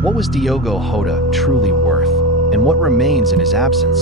What was Diogo Jota truly worth, and what remains in his absence?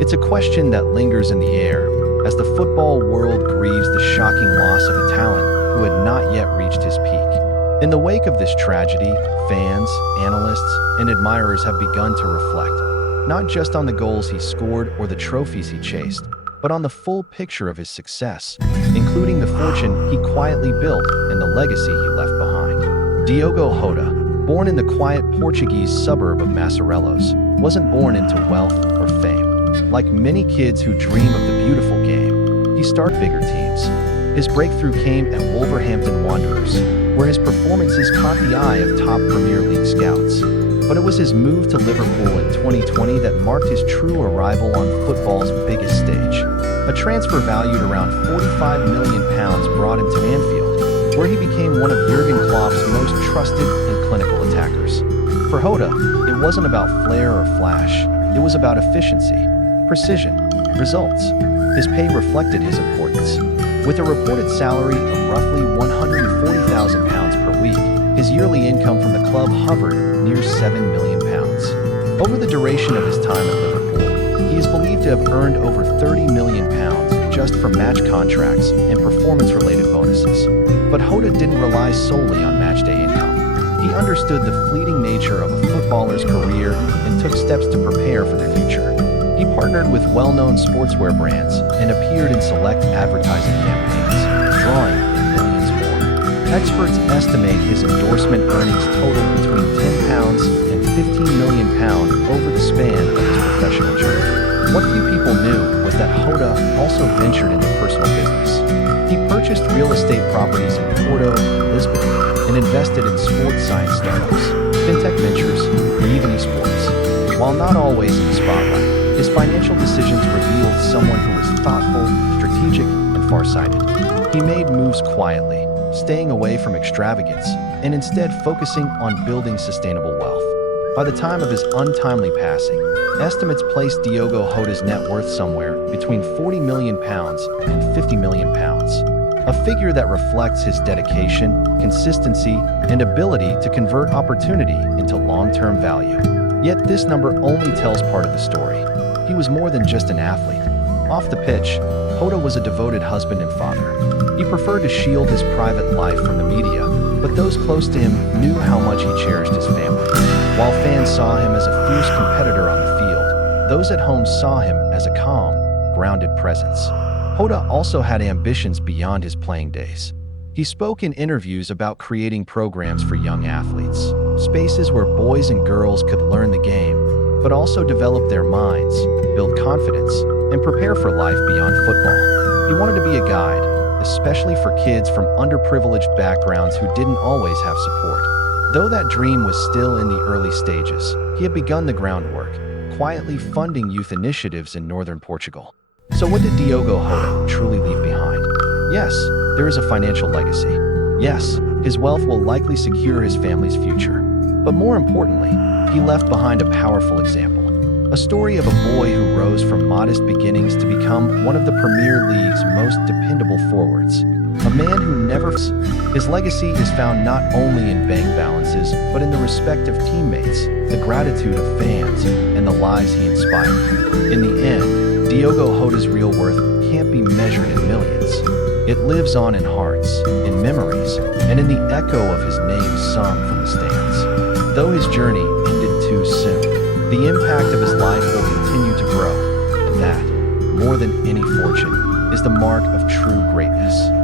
It's a question that lingers in the air as the football world grieves the shocking loss of a talent who had not yet reached his peak. In the wake of this tragedy, fans, analysts, and admirers have begun to reflect, not just on the goals he scored or the trophies he chased, but on the full picture of his success, including the fortune he quietly built and the legacy he left behind. Diogo Jota, born in the quiet Portuguese suburb of Massarelos, wasn't born into wealth or fame. Like many kids who dream of the beautiful game, he started bigger teams. His breakthrough came at Wolverhampton Wanderers, where his performances caught the eye of top Premier League scouts. But it was his move to Liverpool in 2020 that marked his true arrival on football's biggest stage. A transfer valued around £45 million brought him to Anfield, where he became one of Jurgen Klopp's most trusted and clinical attackers. For Jota, it wasn't about flair or flash, it was about efficiency, precision, results. His pay reflected his importance. With a reported salary of roughly £140,000 per week, his yearly income from the club hovered near £7 million. Over the duration of his time at Liverpool, he is believed to have earned over £30 million just from match contracts and performance-related bonuses. But Jota didn't rely solely on matchday income. He understood the fleeting nature of a footballer's career and took steps to prepare for the future. He partnered with well-known sportswear brands and appeared in select advertising campaigns, drawing in millions more. Experts estimate his endorsement earnings totaled between £10 and £15 million over the span of his professional journey. What few people knew was that Jota also ventured into personal business. He purchased real estate properties in Porto and Lisbon and invested in sports science startups, fintech ventures, and even esports. While not always in the spotlight, his financial decisions revealed someone who was thoughtful, strategic, and farsighted. He made moves quietly, staying away from extravagance, and instead focusing on building sustainable wealth. By the time of his untimely passing, estimates placed Diogo Jota's net worth somewhere between £40 million and £50 million, a figure that reflects his dedication, consistency, and ability to convert opportunity into long-term value. Yet this number only tells part of the story. He was more than just an athlete. Off the pitch, Jota was a devoted husband and father. He preferred to shield his private life from the media, but those close to him knew how much he cherished his family. While fans saw him as a fierce competitor on the field, those at home saw him as a calm, grounded presence. Jota also had ambitions beyond his playing days. He spoke in interviews about creating programs for young athletes, spaces where boys and girls could learn the game, but also develop their minds, build confidence, and prepare for life beyond football. He wanted to be a guide, especially for kids from underprivileged backgrounds who didn't always have support. Though that dream was still in the early stages, he had begun the groundwork, quietly funding youth initiatives in northern Portugal. So what did Diogo Jota truly leave behind? Yes, there is a financial legacy. Yes, his wealth will likely secure his family's future. But more importantly, he left behind a powerful example. A story of a boy who rose from modest beginnings to become one of the Premier League's most dependable forwards. A man who never... His legacy is found not only in bank balances, but in the respect of teammates, the gratitude of fans, and the lives he inspired. In the end, Diogo Jota's real worth can't be measured in millions. It lives on in hearts, in memories, and in the echo of his name sung from the stands. Though his journey ended too soon, the impact of his life will continue to grow, and that, more than any fortune, is the mark of true greatness.